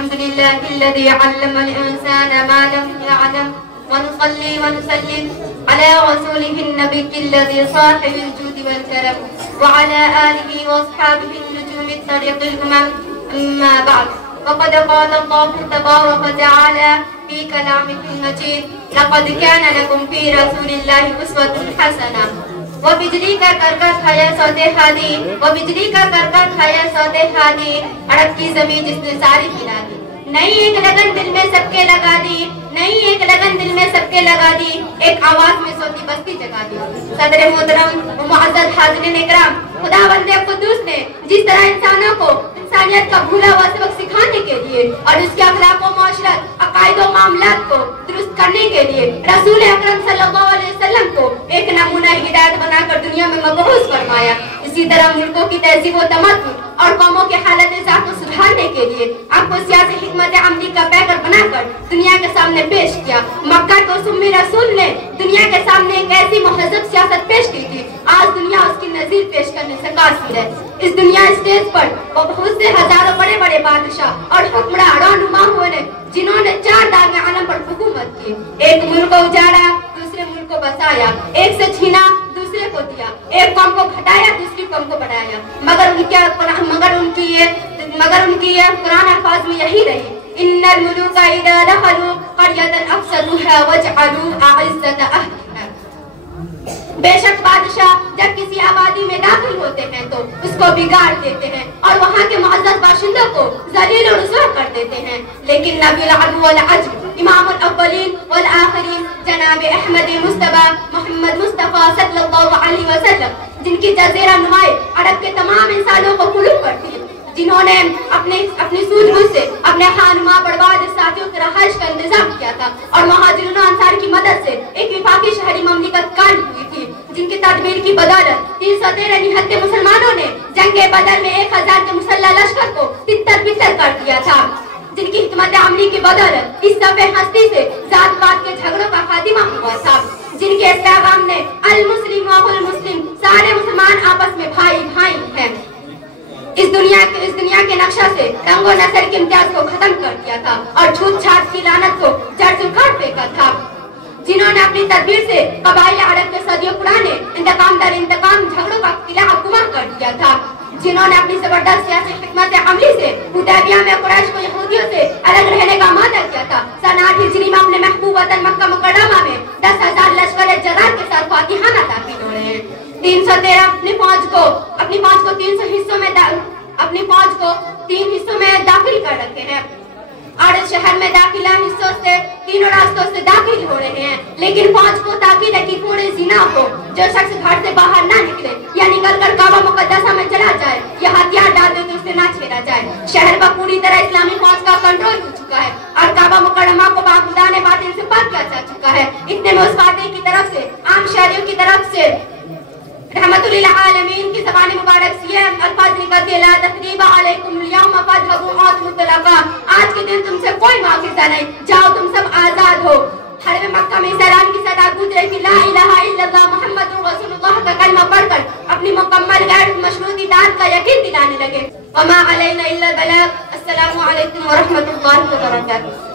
الحمد لله الذي علم الإنسان ما لم يعلم ونصلي ونسلم على رسوله النبي الذي صاحب الجود والكرم وعلى آله وأصحابه النجوم الطريق الأمم. أما بعد، وقد قال الله تبارك وتعالى في كلامه المجيد: لقد كان لكم في رسول الله أسوة حسنة. وہ بجلی کا کرکٹ ہے یا سودے ہادی، وہ بجلی کا کرکٹ ہے یا سودے ہادی، اڑپ کی زمین جس نے ساری ہلا دی. نئی ایک لگن دل میں سب کے لگا دی، نئی ایک لگن دل میں سب کے لگا دی، ایک آواز میں سوتی بستی جگا دی. صدر محترم و معزز حاضرین اکرام، خدا بندے قدوس نے جس طرح انسانوں کو انسانیت کا بھولا ہوا سبق سکھانے کے لیے اور اس کے اخلاق و معاشرت، عقائد و معاملات کو درست کرنے کے لیے رسول اکرم صلی اللہ علیہ وسلم کو ایک نمونہ ہدایت بنا کر دنیا میں مبعوث فرمایا، اسی طرح ملکوں کی تہذیب و تمدن اور قوموں کے حالت ذات کو سدھارنے کے لیے آپ کو سیاسی حکمت عملی کا پیکر بنا کر دنیا کے سامنے پیش کیا. مکہ کو سمی رسول نے دنیا کے سامنے ایک ایسی مہذب سیاست پیش کی تھی، آج دنیا اس کی نظیر پیش کرنے سے قاصر ہے. اس دنیا اسٹیج پر وہ بہت سے ہزاروں بڑے بڑے بادشاہ اور حکمراں رہنما ہوئے نے جنہوں نے 4 داغ عالم پر حکومت کی. ایک ملک کو اجاڑا، دوسرے ملک کو بسایا، ایک سے چھینا دوسرے کو دیا، ایک قوم کو گھٹایا دوسری قوم کو بڑھایا، مگر ان کی یہ قرآن الفاظ میں یہی رہی: ان الملوک اذا دخلوا قرية افسدوها وجعلوا اعزة اهلها. بے شک بادشاہ جب کسی آبادی میں داخل ہوتے ہیں تو اس کو بگاڑ دیتے ہیں اور وہاں کے معزز باشندوں کو ذلیل و رسوا کر دیتے ہیں. لیکن نبی العدل والعجب، امام الاولین والآخرین، جناب احمد مصطفیٰ محمد مصطفیٰ صلی اللہ علیہ وسلم، جن کی جزیرہ نمائے عرب کے تمام انسانوں کو قلوب کرتی، جنہوں نے اپنی سوجھ بوجھ سے اپنے خانماں بڑباد ساتھیوں کی رہائش کا انتظام کیا تھا اور مہاجرین و انصار کی مدد سے ایک وفاقی شہری مملکت قائم ہوئی تھی، جن کی تدبیر کی بدولت 313 نہتے مسلمانوں نے جنگ بدر میں 1000 کے مسلح لشکر کو تتر بتر کر دیا تھا، جن کی حکمت عملی کی بدولت اس صفحے ہستی سے ذات پات کے جھگڑوں کا خاتمہ ہوا تھا، جن کے اس پیغام نے المسلم و المسلم، سارے مسلمان آپس میں بھائی بھائی ہیں، اس دنیا کے نقشہ سے رنگ و نسل کے امتیاز کو ختم کر دیا تھا اور چھوت چھات کی لعنت کو جڑ سے اکھاڑ پھینکا تھا، جنہوں نے اپنی تدبیر سے قبائل عرب کے صدیوں پرانے انتقام در انتقام جھگڑوں کا قلعہ حکومت کر دیا تھا، جنہوں نے اپنی زبردست سیاسی حکمت عملی سے حدیبیہ میں قریش کو یہودیوں سے الگ رہنے کا آمادہ کیا تھا. سن 8 ہجری میں اپنے محبوب وطن مکہ مکرمہ میں 10,000 لشکر جرار کے ساتھ فاتحانہ داخل ہو رہے ہیں. 313 اپنی فوج کو 3 حصوں میں داخل کر رکھے ہیں اور شہر میں داخلہ حصوں سے 3 راستوں سے داخل ہو رہے ہیں، لیکن فوج کو تاکید ہے کہ تھوڑے زنا ہو، جو شخص گھر سے باہر نہ نکلے یا نکل کر کعبہ مقدسہ میں چلا جائے یا ہتھیار ڈال دے تو اسے نہ چھیڑا جائے. شہر پر پوری طرح اسلامی فوج کا کنٹرول ہو چکا ہے اور کعبہ مکرمہ کو باغدان باطل سے پاک کیا جا چکا ہے. اتنے میں اس فاتح کی طرف سے عام شہریوں کی طرف سے رحمت للعالمین کی زبان مبارک سے یہ الفاظ نکلتے: لا تثریب علیکم اليوم فاذهبوا وانتم طلقاء. آج کے دن تم سے کوئی معاوضہ نہیں، جاؤ تم سب آزاد ہو. حرم مکہ میں اس اعلان کی صدا گونج رہی تھی: لا الہ الا اللہ محمد رسول اللہ کا کلمہ پڑھ کر اپنی مکمل غیر مشروط اطاعت کا یقین دلانے لگے. وما علینا الا البلاغ. السلام علیکم ورحمۃ اللہ وبرکاتہ.